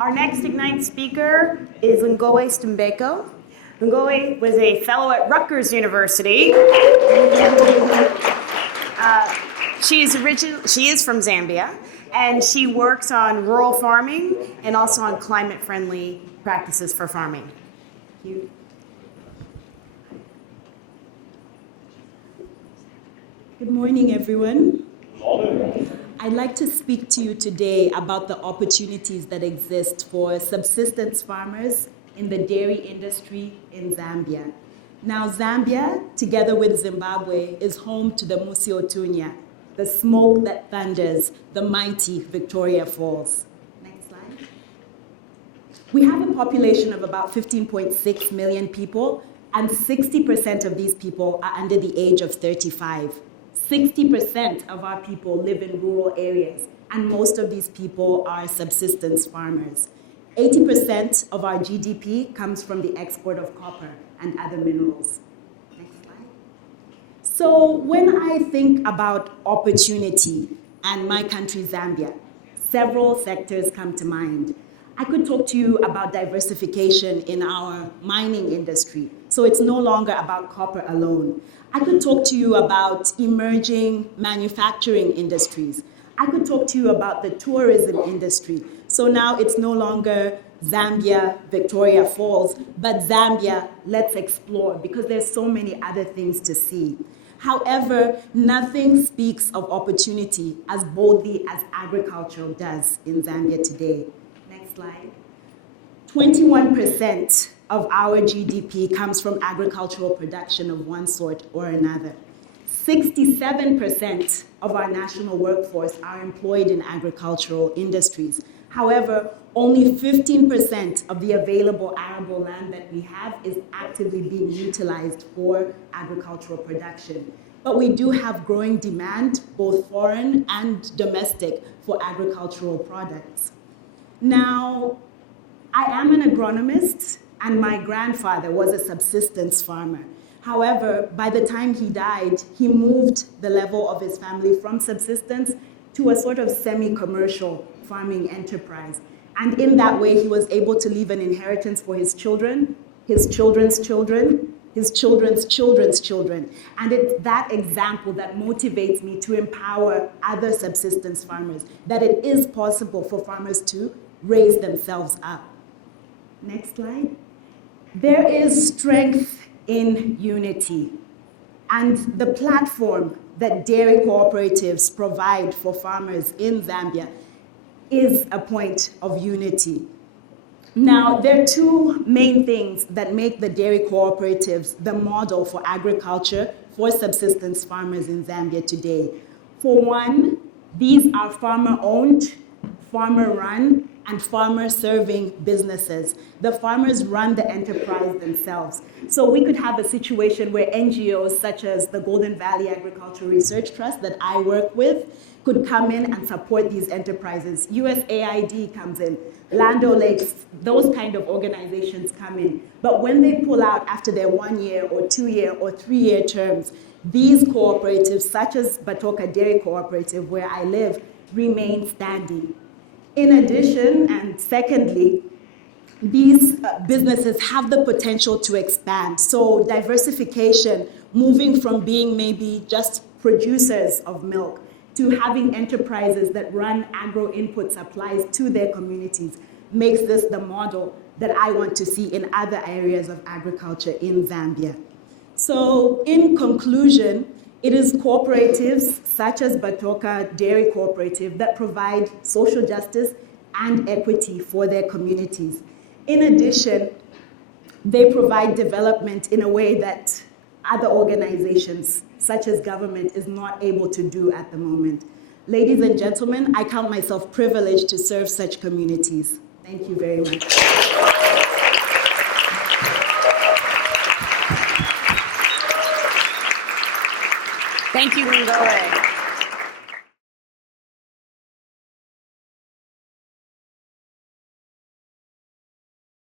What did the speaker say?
Our next Ignite speaker is Lungowe Situmbeko. Lungowe was a fellow at Rutgers University. She is from Zambia, and she works on rural farming and also on climate-friendly practices for farming. Thank you. Good morning, everyone. I'd like to speak to you today about the opportunities that exist for subsistence farmers in the dairy industry in Zambia. Now, Zambia, together with Zimbabwe, is home to the Musi Otunya, the smoke that thunders, the mighty Victoria Falls. Next slide. We have a population of about 15.6 million people, and 60% of these people are under the age of 35. 60% of our people live in rural areas, and most of these people are subsistence farmers. 80% of our GDP comes from the export of copper and other minerals. Next slide. So when I think about opportunity and my country, Zambia, several sectors come to mind. I could talk to you about diversification in our mining industry. So it's no longer about copper alone. I could talk to you about emerging manufacturing industries. I could talk to you about the tourism industry. So now it's no longer Zambia, Victoria Falls, but Zambia, let's explore, because there's so many other things to see. However, nothing speaks of opportunity as boldly as agriculture does in Zambia today. Next slide. 21% of our GDP comes from agricultural production of one sort or another. 67% of our national workforce are employed in agricultural industries. However, only 15% of the available arable land that we have is actively being utilized for agricultural production. But we do have growing demand, both foreign and domestic, for agricultural products. Now, I am an agronomist, and my grandfather was a subsistence farmer. However, by the time he died, he moved the level of his family from subsistence to a sort of semi-commercial farming enterprise. And in that way, he was able to leave an inheritance for his children, his children's children, his children's children's children. And it's that example that motivates me to empower other subsistence farmers, that it is possible for farmers to raise themselves up. Next slide. There is strength in unity, and the platform that dairy cooperatives provide for farmers in Zambia is a point of unity. Now, there are two main things that make the dairy cooperatives the model for agriculture for subsistence farmers in Zambia today. For one, these are farmer-owned, farmer-run, and farmer-serving businesses. The farmers run the enterprise themselves. So we could have a situation where NGOs such as the Golden Valley Agricultural Research Trust that I work with could come in and support these enterprises. USAID comes in, Land O'Lakes, those kind of organizations come in. But when they pull out after their 1 year or 2 year or 3 year terms, these cooperatives, such as Batoka Dairy Cooperative, where I live, remain standing. In addition, and secondly, these businesses have the potential to expand. So diversification, moving from being maybe just producers of milk to having enterprises that run agro-input supplies to their communities, makes this the model that I want to see in other areas of agriculture in Zambia. So in conclusion, it is cooperatives such as Batoka Dairy Cooperative that provide social justice and equity for their communities. In addition, they provide development in a way that other organizations, such as government, is not able to do at the moment. Ladies and gentlemen, I count myself privileged to serve such communities. Thank you very much. Thank you, Lungowe.